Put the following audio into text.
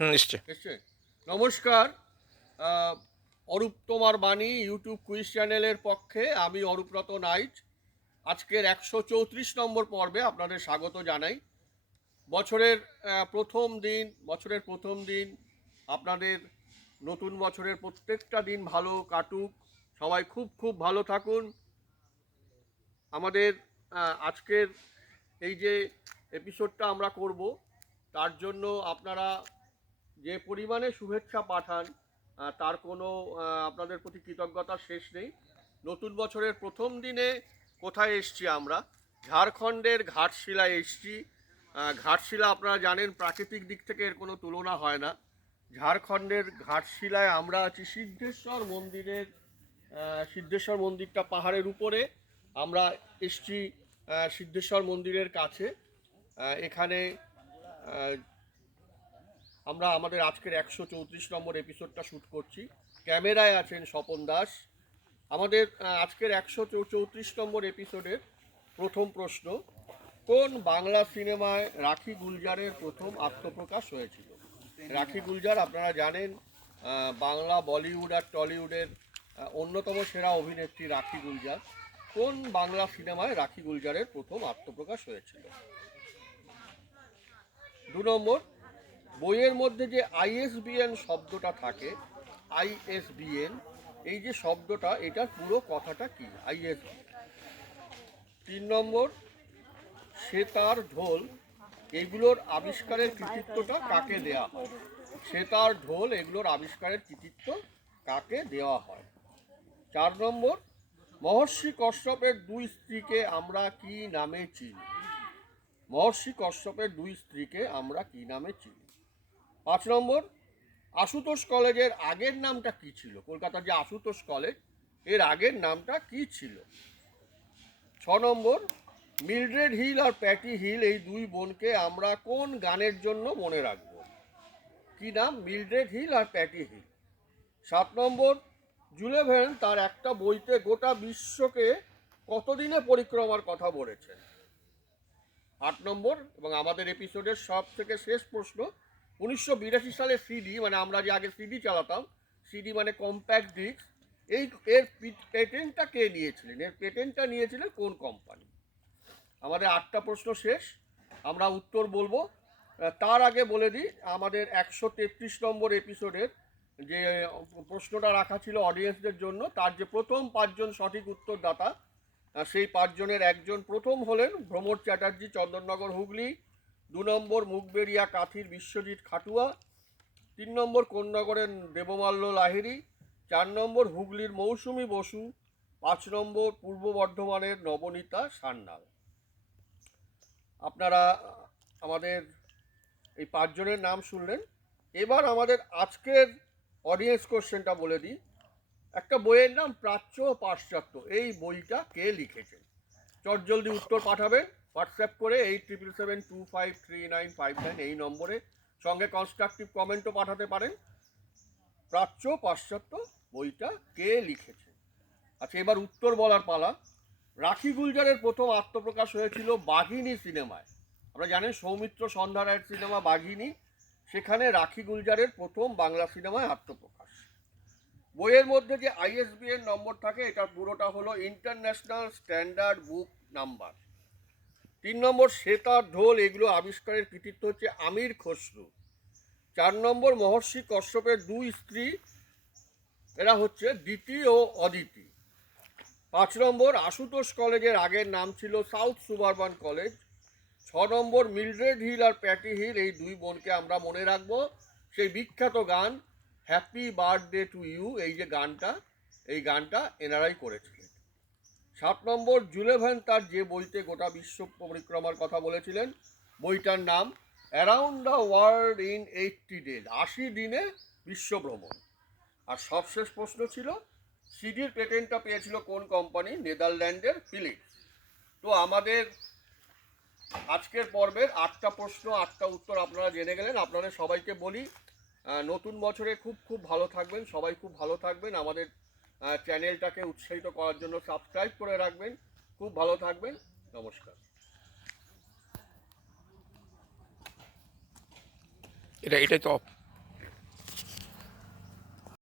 নিশ্চয়। এসছে। নমস্কার। অরূপ তোমার বাণী ইউটিউব কুইজ চ্যানেলের পক্ষে আমি অরূপরত নাইট আজকের 134 নম্বর পর্বে আপনাদের স্বাগত জানাই। বছরের প্রথম দিন আপনাদের নতুন বছরের প্রত্যেকটা দিন ভালো কাটুক, সবাই খুব খুব ভালো থাকুন। আমাদের আজকের এই যে এপিসোডটা আমরা করব, তার জন্য আপনারা যে পরিমাণে শুভেচ্ছা পাঠান তার কোনো আপনাদের প্রতি কৃতজ্ঞতার শেষ নেই। নতুন বছরের প্রথম দিনে কোথায় এসছি আমরা? ঝাড়খণ্ডের ঘাটশিলায় এসছি। ঘাটশিলা আপনারা জানেন প্রাকৃতিক দিক থেকে এর কোনো তুলনা হয় না। ঝাড়খণ্ডের ঘাটশিলায় আমরা আছি সিদ্ধেশ্বর মন্দিরটা পাহাড়ের উপরে। আমরা এসছি সিদ্ধেশ্বর মন্দিরের কাছে। এখানে আমরা আমাদের আজকের 134 নম্বর এপিসোডটা শ্যুট করছি। ক্যামেরায় আছেন স্বপন দাস। আমাদের আজকের 134 নম্বর এপিসোডের প্রথম প্রশ্ন, কোন বাংলা সিনেমায় রাখি গুলজারের প্রথম আত্মপ্রকাশ হয়েছিল? রাখি গুলজার আপনারা জানেন বাংলা, বলিউড আর টলিউডের অন্যতম সেরা অভিনেত্রী রাখি গুলজার। কোন বাংলা সিনেমায় রাখি গুলজারের প্রথম আত্মপ্রকাশ হয়েছিল? 2 নম্বর, বইয়ের মধ্যে যে আইএসবিএন শব্দটা থাকে, আইএসবিএন, এই যে শব্দটা, এটার পুরো কথাটা কি? আইএসবিএন। 3 নম্বর, সেতার, ঢোল এগুলোর আবিষ্কারের কৃতিত্বটা কাকে দেওয়া হয়? সেতার, ঢোল এগুলোর আবিষ্কারের কৃতিত্ব কাকে দেওয়া হয়? 4 নম্বর, মহর্ষি কশ্যপের 2 স্ত্রীকে আমরা কি নামে চিনি? মহর্ষি কশ্যপের 2 স্ত্রীকে আমরা কি নামে চিনি? 5 নম্বর, আশুতোষ কলেজের আগের নামটা কি ছিল? কলকাতার যে আশুতোষ কলেজ, এর আগের নামটা কি ছিল? 6 নম্বর, মিলড্রেড হিল আর প্যাটি হিল এই 2 বোনকে আমরা কোন গানের জন্য মনে রাখব? কি নাম? মিলড্রেড হিল আর প্যাটি হিল। 7 নম্বর, জুলে ভার্ন তার একটা বইতে গোটা বিশ্বকে কতদিনে পরিক্রমার কথা বলেছেন? 8 নম্বর এবং আমাদের এপিসোডের সব থেকে শেষ প্রশ্ন, 1982 সালে সিডি, মানে আমরা যে আগে সিডি চালাতাম, সিডি মানে কম্প্যাক্ট ডিস্ক, এর পেটেন্টটা কে নিয়েছিলেন? এর পেটেন্টটা নিয়েছিলেন কোন কোম্পানি? আমাদের 8টা প্রশ্ন শেষ, আমরা উত্তর বলবো। তার আগে বলে দিই, আমাদের 133 নম্বর এপিসোডের যে প্রশ্নটা রাখা ছিল অডিয়েন্সদের জন্য, তার যে প্রথম 5জন সঠিক উত্তরদাতা, সেই 5জনের একজন প্রথম হলেন ভ্রমর চ্যাটার্জি, চন্দননগর, হুগলি। 2 নম্বর, মুখবেড়িয়া কাথির বিশ্বজিৎ খাটুয়া। 3 নম্বর, কোন্নগরের দেবমাল্য লাহিড়ী। 4 নম্বর, হুগলির মৌসুমী বসু। 5 নম্বর, পূর্ব বর্ধমানের নবনীতা সান্যাল। আপনারা আমাদের এই 5জনের নাম শুনলেন। এবার আমাদের আজকের অডিয়েন্স কোশ্চেনটা বলে দিই। একটা বইয়ের নাম প্রাচ্য ও পাশ্চাত্য, এই বইটা কে লিখেছেন? চটজলদি উত্তর পাঠাবেন হোয়াটসঅ্যাপ করে 8772539559 এই নম্বরে। সঙ্গে কনস্ট্রাকটিভ কমেন্টও পাঠাতে পারেন। প্রাচ্য পাশ্চাত্য বইটা কে লিখেছেন? আচ্ছা, এবার উত্তর বলার পালা। রাখি গুলজারের প্রথম আত্মপ্রকাশ হয়েছিল বাঘিনী সিনেমায়। আমরা জানেন সৌমিত্র সন্ধ্যা রায়ের সিনেমা বাঘিনী, সেখানে রাখি গুলজারের প্রথম বাংলা সিনেমায় আত্মপ্রকাশ। বইয়ের মধ্যে যে আইএসবিএন নম্বর থাকে, এটা পুরোটা হলো ইন্টারন্যাশনাল স্ট্যান্ডার্ড বুক নাম্বার। 3 নম্বর, সেতার, ঢোল এগুলো আবিষ্কারের কৃতিত্ব হচ্ছে আমির খসরু। 4 নম্বর, মহর্ষি কশ্যপের 2 স্ত্রী, এরা হচ্ছে দিতি ও অদিতি। 5 নম্বর, আশুতোষ কলেজের আগের নাম ছিল সাউথ সুবারবান কলেজ। 6 নম্বর, মিলড্রেড হিল আর প্যাটি হিল এই 2 বোনকে আমরা মনে রাখবো সেই বিখ্যাত গান হ্যাপি বার্থডে টু ইউ, এই যে গানটা, এই গানটা এনারাই করেছিলেন। 7 নম্বর, জুলে ভার্ন তার যে বইতে গোটা বিশ্ব পরিক্রমার কথা বলেছিলেন, বইটার নাম around the world in 80 days, 80 দিনে বিশ্ব ভ্রমণ। আর সবশেষ প্রশ্ন ছিল, সিডির পেটেন্টটা পেয়েছিল কোন কোম্পানি? নেদারল্যান্ডের ফিলিপস। তো আমাদের আজকের পর্বের 8টা প্রশ্ন 8টা উত্তর আপনারা জেনে গেলেন। আপনাদের সবাইকে বলি, নতুন বছরে খুব খুব ভালো থাকবেন, সবাই খুব ভালো থাকবেন। আমাদের চ্যানেলটাকে উৎসাহিত করার জন্য সাবস্ক্রাইব করে রাখবেন। খুব ভালো থাকবেন। নমস্কার। এটাই তো